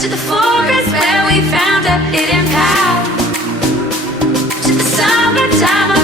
to the forest where we found a hidden path, to the summertime.